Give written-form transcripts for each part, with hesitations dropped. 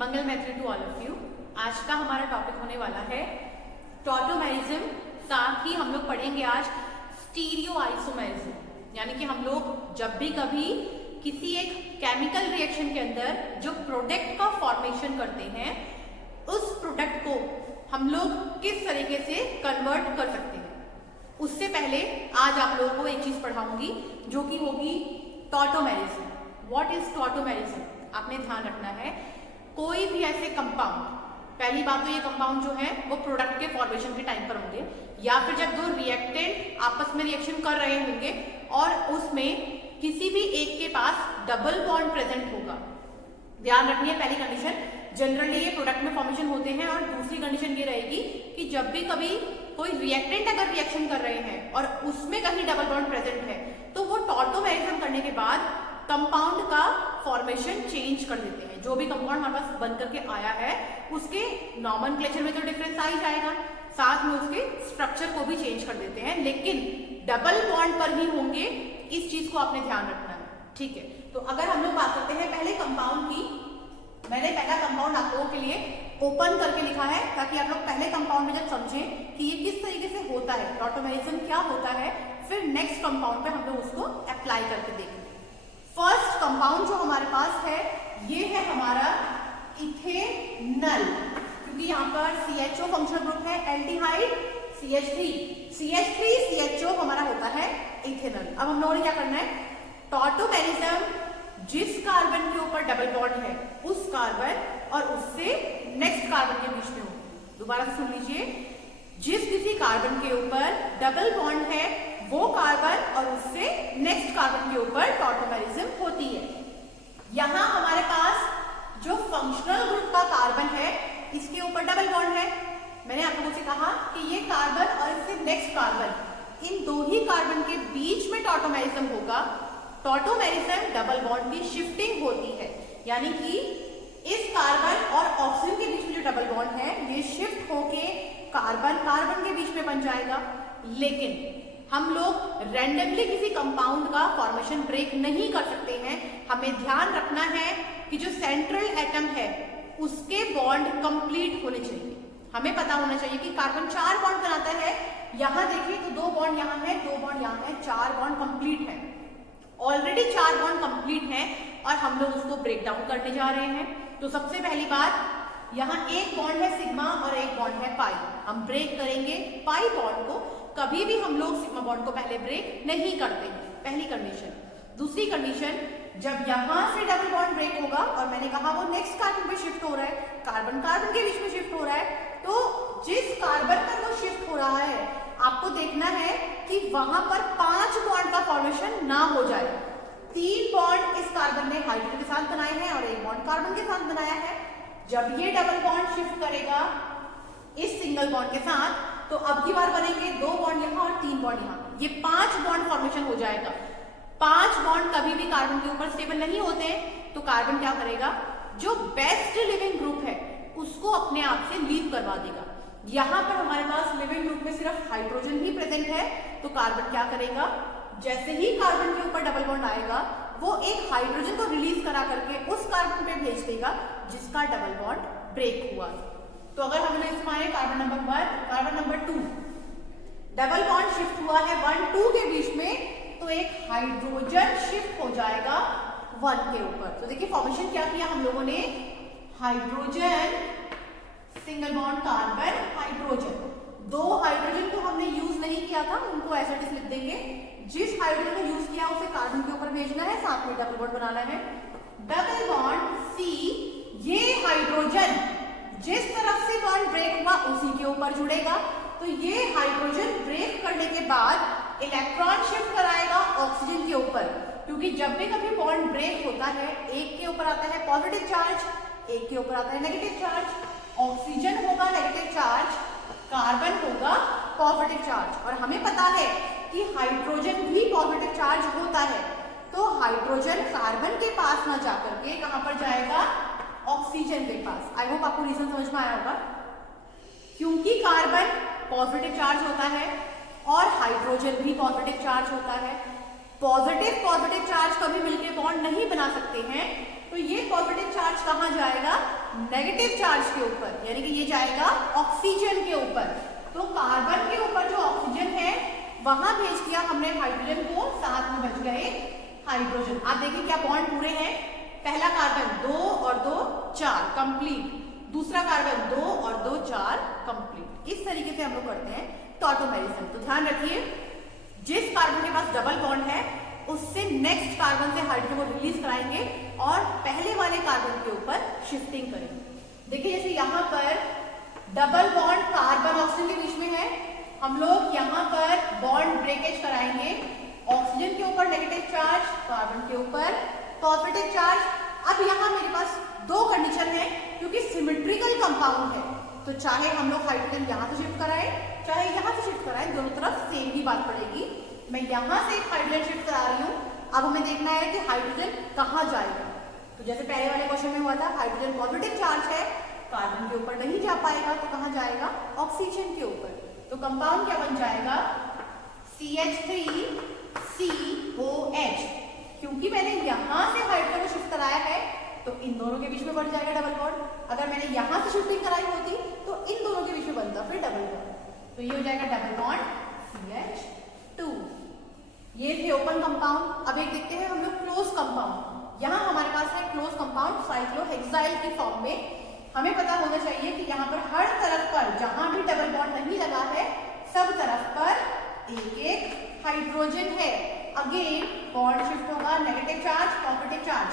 मंगल मैत्री to all of you. आज का हमारा टॉपिक होने वाला है टॉटोमेरिज्म। साथ ही हम लोग पढ़ेंगे आज स्टीरियोआइसोमेरिज्म, यानी कि हम लोग जब भी कभी किसी एक केमिकल रिएक्शन के अंदर जो प्रोडक्ट का फॉर्मेशन करते हैं उस प्रोडक्ट को हम लोग किस तरीके से कन्वर्ट कर सकते हैं। उससे पहले आज आप लोगों को एक चीज पढ़ाऊंगी जो कि होगी टॉटोमेरिज्म। What is tautomerism? आपने ध्यान रखना है कोई भी ऐसे कंपाउंड, पहली बात तो ये कंपाउंड जो है वो प्रोडक्ट के फॉर्मेशन के टाइम पर होंगे या फिर जब दो रिएक्टेंट आपस में रिएक्शन कर रहे होंगे और उसमें किसी भी एक के पास डबल बॉन्ड प्रेजेंट होगा। ध्यान रखनी है पहली कंडीशन, जनरली ये प्रोडक्ट में फॉर्मेशन होते हैं। और दूसरी कंडीशन ये रहेगी कि जब भी कभी कोई रिएक्टेंट अगर रिएक्शन कर रहे हैं और उसमें कहीं डबल बॉन्ड प्रेजेंट है तो वो टॉटोमेरिज्म करने के बाद कंपाउंड का फॉर्मेशन चेंज कर देते हैं। जो भी कंपाउंड हमारे पास बन करके आया है उसके नॉमेनक्लेचर में तो डिफरेंस आ ही जाएगा, साथ में उसके स्ट्रक्चर को भी चेंज कर देते हैं, लेकिन डबल बॉन्ड पर ही होंगे। इस चीज को आपने ध्यान रखना है, ठीक है। तो अगर हम लोग बात करते हैं पहले कंपाउंड की, मैंने पहला कंपाउंड आप लोगों के लिए ओपन करके लिखा है ताकि आप लोग पहले कंपाउंड में जब समझें कि ये किस तरीके से होता है, टॉटोमेरिज्म क्या होता है, फिर नेक्स्ट कंपाउंड पे हम लोग उसको अप्लाई करके देखेंगे। फर्स्ट कंपाउंड जो हमारे पास है ये है हमारा इथेनॉल, क्योंकि यहाँ पर CHO फंक्शनल ग्रुप है, एल्डिहाइड CH3CHO हमारा होता है इथेनॉल। अब हम लोगों ने क्या करना है, टॉटोमेरिज्म जिस कार्बन के ऊपर डबल बॉन्ड है उस कार्बन और उससे नेक्स्ट कार्बन के बीच में हो। दोबारा से सुन लीजिए, जिस किसी कार्बन के ऊपर डबल बॉन्ड है वो कार्बन और उससे नेक्स्ट कार्बन के ऊपर टॉटोमेरिज्म होती है। यहां हमारे पास जो फंक्शनल ग्रुप का कार्बन है इसके ऊपर डबल बॉन्ड है। मैंने आप लोगों से कहा कि ये कार्बन और इससे नेक्स्ट कार्बन, इन दो ही कार्बन के बीच में टॉटोमेरिज्म होगा। टॉटोमेरिज्म डबल बॉन्ड की शिफ्टिंग होती है, यानी कि इस कार्बन और ऑक्सीजन के बीच में जो डबल बॉन्ड है ये शिफ्ट होके कार्बन कार्बन के बीच में बन जाएगा। लेकिन हम लोग रैंडमली किसी कंपाउंड का फॉर्मेशन ब्रेक नहीं कर सकते हैं। हमें ध्यान रखना है कि जो सेंट्रल एटम है उसके बॉन्ड कंप्लीट होने चाहिए। हमें पता होना चाहिए कि कार्बन 4 बॉन्ड बनाता है, यहां देखिए तो 2 बॉन्ड यहां है, 2 बॉन्ड यहां है, 4 बॉन्ड कंप्लीट है। ऑलरेडी 4 बॉन्ड कंप्लीट है और हम लोग उसको ब्रेक डाउन करने जा रहे हैं। तो सबसे पहली बात, यहाँ एक बॉन्ड है सिग्मा और एक बॉन्ड है पाई। हम ब्रेक करेंगे पाई बॉन्ड को, कभी भी हम लोग सिग्मा बॉन्ड को पहले ब्रेक नहीं करते हैं, पहली कंडीशन। दूसरी कंडीशन, जब यहां से डबल बॉन्ड ब्रेक होगा और मैंने कहा वो नेक्स्ट कार्बन पे शिफ्ट हो रहा है, कार्बन कार्बन के बीच में शिफ्ट हो रहा है, तो जिस कार्बन पर वो शिफ्ट हो रहा है आपको देखना है कि वहां पर 5 बॉन्ड का फॉर्मेशन ना हो जाए। 3 बॉन्ड इस कार्बन ने हाइड्रोजन के साथ बनाए हैं और 1 बॉन्ड कार्बन के साथ बनाया है। जब ये डबल बॉन्ड शिफ्ट करेगा इस सिंगल बॉन्ड के साथ तो अब की बार बनेंगे 2 बॉन्ड यहां और 3 बॉन्ड यहां, ये 5 बॉन्ड फॉर्मेशन हो जाएगा। 5 बॉन्ड कभी भी कार्बन के ऊपर स्टेबल नहीं होते, तो कार्बन क्या करेगा, जो बेस्ट लिविंग ग्रुप है उसको अपने आप से लीव करवा देगा। यहां पर हमारे पास लिविंग ग्रुप में सिर्फ हाइड्रोजन ही प्रेजेंट है, तो कार्बन क्या करेगा, जैसे ही कार्बन के ऊपर डबल बॉन्ड आएगा वो एक हाइड्रोजन को रिलीज करा करके उस कार्बन पे भेज देगा जिसका डबल बॉन्ड ब्रेक हुआ। तो अगर हमने इसमें carbon number 1, carbon number 2, double bond shift हुआ है 1-2 के बीच में, तो एक हाइड्रोजन शिफ्ट हो जाएगा 1 के ऊपर। तो देखिए फॉर्मेशन क्या किया हम लोगों ने, hydrogen single bond carbon hydrogen. 2 hydrogen को हमने यूज नहीं किया था, उनको ऐसा लिख देंगे। जिस हाइड्रोजन को यूज किया उसे कार्बन के ऊपर भेजना है, साथ में डबल बॉन्ड बनाना है। डबल बॉन्ड C, ये हाइड्रोजन जिस तरफ से बॉन्ड ब्रेक हुआ उसी के ऊपर जुड़ेगा, तो ये हाइड्रोजन ब्रेक करने के बाद इलेक्ट्रॉन शिफ्ट कराएगा ऑक्सीजन के ऊपर, क्योंकि जब भी कभी बॉन्ड ब्रेक होता है एक के ऊपर आता है पॉजिटिव चार्ज, एक के ऊपर आता है नेगेटिव चार्ज। ऑक्सीजन होगा नेगेटिव चार्ज, कार्बन होगा पॉजिटिव चार्ज। और हमें पता है कि हाइड्रोजन भी पॉजिटिव चार्ज होता है, तो हाइड्रोजन कार्बन के पास ना जाकर के कहां पर जाएगा, ऑक्सीजन के पास। आई होप आपको रीजन समझ में आया होगा, क्योंकि कार्बन पॉजिटिव चार्ज होता है और हाइड्रोजन भी पॉजिटिव चार्ज होता है। पॉजिटिव चार्ज कभी मिलकर बॉन्ड नहीं बना सकते हैं, तो ये पॉजिटिव चार्ज कहां जाएगा, नेगेटिव चार्ज के ऊपर, यानी कि ये जाएगा ऑक्सीजन के ऊपर। तो कार्बन के ऊपर जो ऑक्सीजन है वहां भेज दिया हमने हाइड्रोजन को, साथ में बच गए हाइड्रोजन। आप देखिए क्या बॉन्ड पूरे हैं। पहला कार्बन 2 और 2 4 कंप्लीट, दूसरा कार्बन 2 और 2 4 कंप्लीट। इस तरीके से हम लोग करते हैं टॉटोमेरिज्म। तो ध्यान रखिए, जिस कार्बन के पास डबल बॉन्ड है उससे नेक्स्ट कार्बन से हाइड्रोजन को रिलीज कराएंगे और पहले वाले कार्बन के ऊपर शिफ्टिंग करेंगे। देखिए जैसे यहाँ पर डबल बॉन्ड कार्बन ऑक्सीजन के बीच में है, हम लोग यहाँ पर बॉन्ड ब्रेकेज कराएंगे। ऑक्सीजन के ऊपर नेगेटिव चार्ज, कार्बन के ऊपर पॉजिटिव चार्ज। अब यहाँ मेरे पास दो कंडीशन है, क्योंकि सिमेट्रिकल कंपाउंड है, तो चाहे हम लोग हाइड्रोजन यहाँ से शिफ्ट कराएं चाहे यहाँ से शिफ्ट कराएं, दोनों तरफ सेम ही बात पड़ेगी। मैं यहाँ से हाइड्रोजन शिफ्ट करा रही हूँ, अब हमें देखना है कि हाइड्रोजन कहाँ जाएगा। तो जैसे पहले वाले क्वेश्चन में हुआ था, हाइड्रोजन पॉजिटिव चार्ज है, कार्बन के ऊपर नहीं जा पाएगा, तो कहाँ जाएगा? ऑक्सीजन के ऊपर। तो कंपाउंड क्या बन जाएगा? CH3COH। क्योंकि मैंने यहाँ से हाइड्रोजन को शिफ्ट कराया है तो इन दोनों के बीच में बढ़ जाएगा डबल बॉन्ड। अगर मैंने यहाँ से शिफ्टिंग कराई होती तो इन दोनों के बीच में बनता फिर डबल बॉन्ड। तो ये हो जाएगा डबल बॉन्ड CH2। ये थे ओपन कंपाउंड। अब एक देखते हैं हम लोग क्लोज कंपाउंड। यहाँ हमारे पास है क्लोज कंपाउंड साइक्लोहेक्साइल की फॉर्म में। हमें पता होना चाहिए कि यहाँ पर हर तरफ पर जहां भी डबल बॉन्ड नहीं लगा है, सब तरफ पर एक एक हाइड्रोजन है। अगेन बॉन्ड शिफ्ट होगा, नेगेटिव चार्ज पॉजिटिव चार्ज।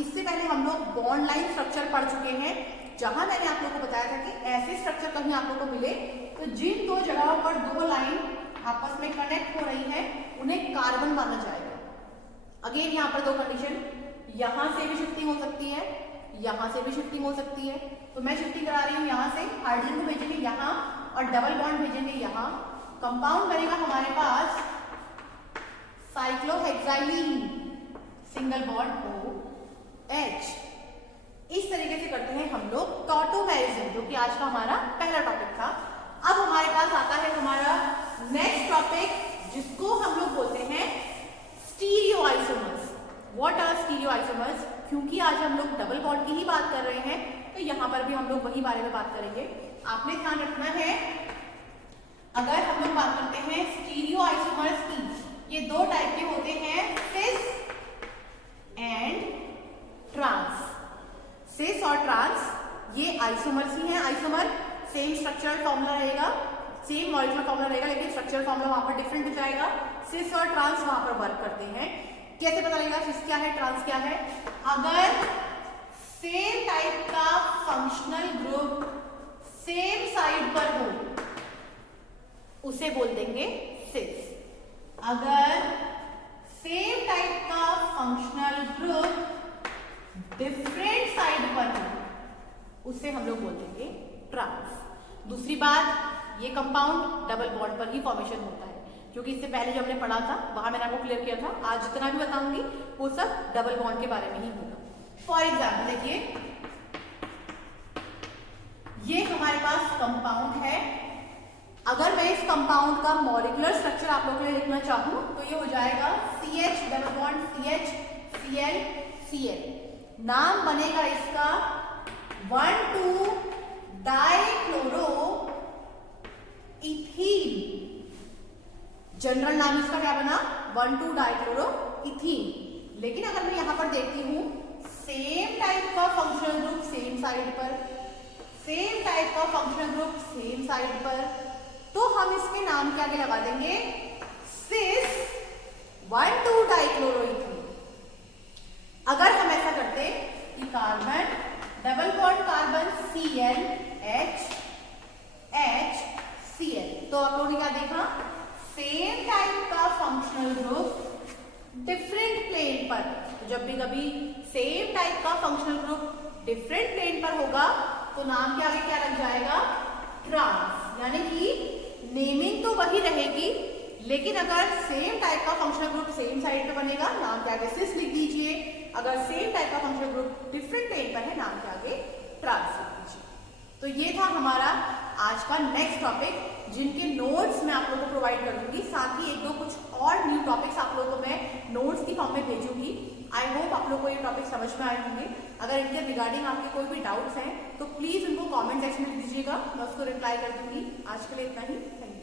इससे पहले हम लोग बॉन्ड लाइन स्ट्रक्चर पढ़ चुके हैं, जहां मैंने आप लोगों को बताया था कि ऐसे स्ट्रक्चर कहीं आप लोगों को मिले तो जिन दो जगहों पर दो लाइन आपस में कनेक्ट हो रही है उन्हें कार्बन माना जाएगा। अगेन यहाँ पर दो कंडीशन, यहां से भी शिफ्टिंग हो सकती है, यहां से भी शिफ्टिंग हो सकती है। तो मैं शिफ्टिंग करा रही हूँ यहाँ से, हाइड्रोजन को भेजेंगे यहाँ और डबल बॉन्ड भेजेंगे यहाँ। कंपाउंड बनेगा हमारे पास साइक्लोहेक्साइलिन, सिंगल बॉन्ड OH। इस तरीके से करते हैं हम लोग टॉटोमेरिज्म, जो कि आज का हमारा पहला टॉपिक था। अब हमारे पास आता है हमारा नेक्स्ट टॉपिक, जिसको हम लोग बोलते हैं स्टीरियोआइसोमर्स। What are stereoisomers? क्योंकि आज हम लोग डबल बॉन्ड की ही बात कर रहे हैं, तो यहाँ पर भी हम लोग वही बारे में बात करेंगे। आपने ध्यान रखना है, अगर हम लोग बात करते हैं स्टीरियोआइसोमर्स की, ये दो टाइप के होते हैं, सिस एंड ट्रांस। सिस और ट्रांस ये आइसोमर्स ही हैं। आइसोमर सेम स्ट्रक्चरल फॉर्मूला रहेगा, सेम मॉलिक्यूलर फॉर्मूला रहेगा, लेकिन स्ट्रक्चरल फॉर्मूला वहां पर डिफरेंट हो जाएगा। सिस और ट्रांस वहां पर वर्क करते हैं। कैसे पता लगेगा सिस क्या है ट्रांस क्या है? अगर सेम टाइप का फंक्शनल ग्रुप सेम साइड पर हो उसे बोल देंगे सिस। अगर सेम टाइप का फंक्शनल ग्रुप डिफरेंट साइड पर हो उसे हम लोग बोल देंगे ट्रांस। दूसरी बात, ये कंपाउंड डबल बॉन्ड पर ही फॉर्मेशन होता है, क्योंकि इससे पहले जो हमने पढ़ा था वहां मैंने आपको क्लियर किया था। आज जितना भी बताऊंगी वो सब डबल बॉन्ड के बारे में ही होगा। फॉर एग्जाम्पल देखिए, ये हमारे पास कंपाउंड है। अगर मैं इस कंपाउंड का मॉलिक्यूलर स्ट्रक्चर आप लोगों के लिए लिखना चाहूं तो ये हो जाएगा CH double bond CH Cl Cl। नाम बनेगा इसका 1,2 डाइक्लोरो इथीन। जनरल नाम इसका क्या बना? 1,2 डाइक्लोरो इथीन। लेकिन अगर मैं यहां पर देखती हूं, सेम टाइप का फंक्शनल ग्रुप सेम साइड पर, सेम टाइप का फंक्शनल ग्रुप सेम साइड पर, तो हम इसके नाम के आगे लगा देंगे सिस 1,2 डाइक्लोरोइथीन। अगर हम ऐसा करते कि carbon double bond carbon Cl H H Cl, तो आप लोगों ने क्या देखा? सेम टाइप का फंक्शनल ग्रुप डिफरेंट प्लेन पर। तो जब भी कभी सेम टाइप का फंक्शनल ग्रुप डिफरेंट प्लेन पर होगा तो नाम के आगे क्या लग जाएगा? ट्रांस। यानी कि नेमिंग तो वही रहेगी, लेकिन अगर सेम टाइप का फंक्शनल ग्रुप सेम साइड पे बनेगा, नाम के आगे सिस लिख दीजिए। अगर सेम टाइप का फंक्शनल ग्रुप डिफरेंट प्लेन पर है, नाम के आगे ट्रांस लिख दीजिए। तो ये था हमारा आज का नेक्स्ट टॉपिक, जिनके नोट्स मैं आप लोगों को प्रोवाइड कर दूंगी। साथ ही एक दो कुछ और न्यू टॉपिक्स आप लोगों को मैं नोट्स की फॉर्म में भेजूंगी। आई होप आप लोगों को ये टॉपिक समझ में आए होंगे। अगर इनके रिगार्डिंग आपके कोई भी डाउट्स हैं तो प्लीज इनको कमेंट सेक्शन में दीजिएगा, मैं उसको रिप्लाई कर दूंगी। आज के लिए इतना ही, थैंक यू।